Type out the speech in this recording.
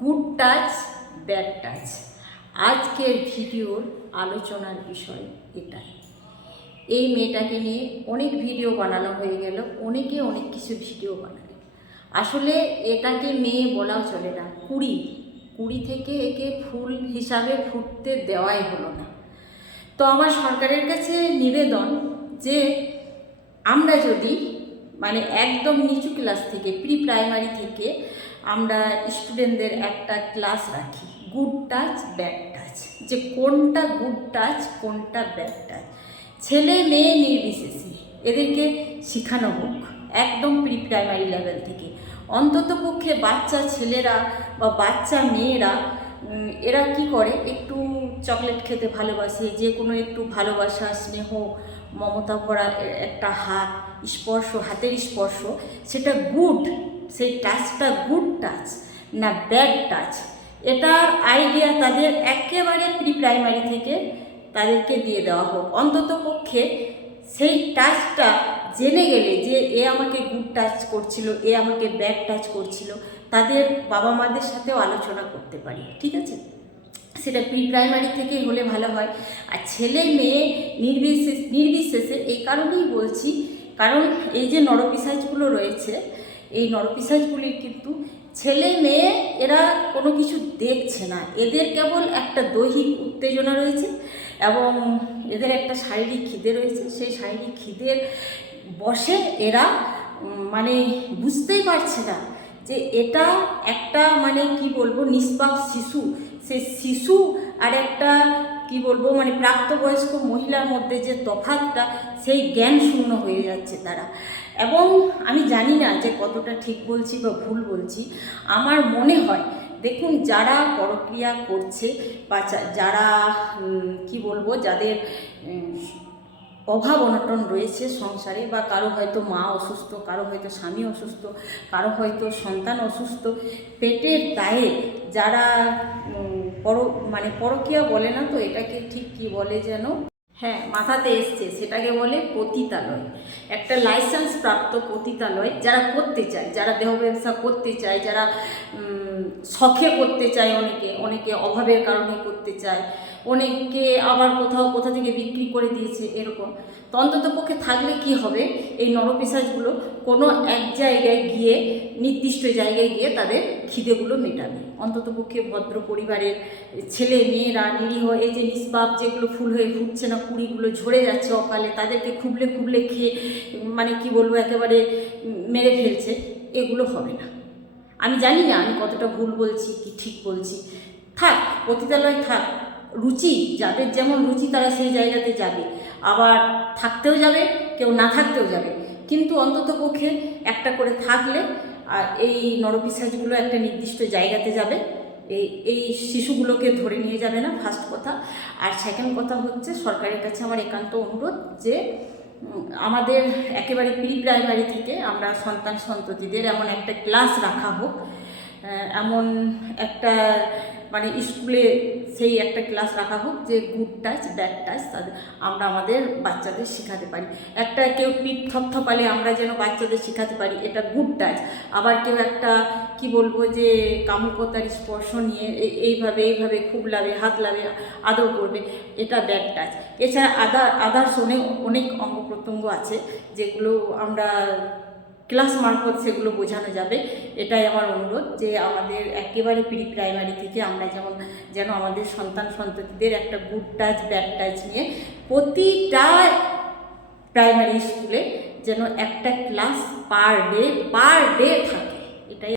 Good touch, bad touch. আজকের ভিডিওর আলোচনার বিষয় এটাই। এই মেয়েটাকে নিয়ে অনেক ভিডিও বানানো হয়ে গেল, অনেকে অনেক কিছু ভিডিও বানাবে। আসলে এটাকে মেয়ে বলাও চলে না, কুড়ি থেকে একে ফুল হিসাবে ফুটতে দেওয়াই হলো না। তো আমার সরকারের কাছে নিবেদন যে আমরা যদি একদম নিচু ক্লাস থেকে, প্রি প্রাইমারি থেকে আমরা স্টুডেন্টদের একটা ক্লাস রাখি, গুড টাচ ব্যাড টাচ, যে কোনটা গুড টাচ কোনটা ব্যাড টাচ, ছেলে মেয়ে নির্বিশেষে এদেরকে শেখানো হোক একদম প্রি প্রাইমারি লেভেল থেকে। অন্ততপক্ষে বাচ্চা ছেলেরা বা বাচ্চা মেয়েরা এরা কি করে, একটু চকলেট খেতে ভালোবাসে, যে কোনো একটু ভালোবাসা, স্নেহ, মমতা ভরা একটা হাত স্পর্শ, হাতের স্পর্শ, সেটা গুড, সেই টাচটা গুড টাচ না ব্যাড টাচ, এটার আইডিয়া তাদের একেবারে প্রি প্রাইমারি থেকে তাদেরকে দিয়ে দেওয়া হোক। অন্তত পক্ষে সেই টাচটা জেনে গেলে যে এ আমাকে গুড টাচ করছিল, এ আমাকে ব্যাড টাচ করছিল, তাদের বাবা মাদের সাথেও আলোচনা করতে পারি, ঠিক আছে? সেটা প্রি প্রাইমারি থেকে হলে ভালো হয়। আর ছেলে মেয়ে নির্বিশেষে এই কারণেই বলছি, কারণ এই যে নরপিশাচগুলো রয়েছে, এই নরপিশাচগুলির কিন্তু ছেলে মেয়ে এরা কোনো কিছু দেখছে না, এদের কেবল একটা দৈহিক উত্তেজনা রয়েছে এবং এদের একটা শারীরিক খিদে রয়েছে। সেই শারীরিক খিদের বসে এরা বুঝতেই পারছে না যে এটা একটা কি বলবো নিষ্পাপ শিশু, সে শিশু আর একটা কি বলবো প্রাপ্তবয়স্ক মহিলার মধ্যে যে তফাৎটা, সেই জ্ঞান শূন্য হয়ে যাচ্ছে তারা। এবং আমি জানি না যে কতটা ঠিক বলছি বা ভুল বলছি, আমার মনে হয় দেখুন, যারা পরক্রিয়া করছে বা যারা কি বলবো যাদের অভাব অনটন রয়েছে সংসারে, বা কারো হয়তো মা অসুস্থ, কারো হয়তো স্বামী অসুস্থ, কারো হয়তো সন্তান অসুস্থ, পেটের দায়ে যারা পরকীয়া বলে না তো, এটাকে ঠিক কি বলে যেন, হ্যাঁ মাথাতে এসছে, সেটাকে বলে পতিতালয়। একটা লাইসেন্স প্রাপ্ত পতিতালয় যারা করতে চায়, যারা দেহ ব্যবসা করতে চায়, যারা শখে করতে চায়, অনেকে অভাবের কারণে করতে চায়, অনেকে আবার কোথা থেকে বিক্রি করে দিয়েছে, এরকম। তো অন্তত পক্ষে থাকলে কি হবে, এই নরপিশাচগুলো কোনো এক জায়গায় গিয়ে, নির্দিষ্ট জায়গায় গিয়ে তাদের খিদেগুলো মেটাবে। অন্তত পক্ষে ভদ্র পরিবারের ছেলে মেয়েরা, নিরীহ, এই যে নিষ্পাপ যেগুলো ফুল হয়ে ফুটছে না, কুড়িগুলো ঝরে যাচ্ছে অকালে, তাদেরকে খুবলে খেয়ে কি বলবো একেবারে মেরে ফেলছে, এগুলো হবে না। আমি জানি না আমি কতটা ভুল বলছি কি ঠিক বলছি। থাক, পতিতালয় থাক, রুচি যাদের যেমন রুচি তারা সেই জায়গাতে যাবে, আবার থাকতেও যাবে, কেউ না থাকতেও যাবে, কিন্তু অন্তত পক্ষে একটা করে থাকলে আর এই নরপিশাচগুলো একটা নির্দিষ্ট জায়গাতে যাবে, এই শিশুগুলোকে ধরে নিয়ে যাবে না, ফার্স্ট কথা। আর সেকেন্ড কথা হচ্ছে, সরকারের কাছে আমার একান্ত অনুরোধ যে আমাদের একেবারে প্রি প্রাইমারি থেকে আমরা সন্তান সন্ততিদের এমন একটা ক্লাস রাখা হোক, এমন একটা স্কুলে সেই একটা ক্লাস রাখা হোক যে গুড টাচ ব্যাড টাচ আমরা আমাদের বাচ্চাদের শেখাতে পারি। একটা কেউ পিঠ থপথপালে আমরা যেন বাচ্চাদের শেখাতে পারি এটা গুড টাচ, আবার কেউ একটা কি বলবো যে কামুকতার স্পর্শ নিয়ে এইভাবে খুব লাভে, হাত লাভে, আদর করবে, এটা ব্যাড টাচ। এছাড়া আদার্স অনেক অঙ্গ প্রত্যঙ্গ আছে যেগুলো আমরা ক্লাস মারফত সেগুলো বোঝানো যাবে। এটাই আমার অনুরোধ যে আমাদের একেবারে প্রি প্রাইমারি থেকে আমরা যেন আমাদের সন্তান সন্ততিদের একটা গুড টাচ ব্যাড টাচ নিয়ে প্রতিটা প্রাইমারি স্কুলে যেন একটা ক্লাস পার ডে থাকে, এটাই।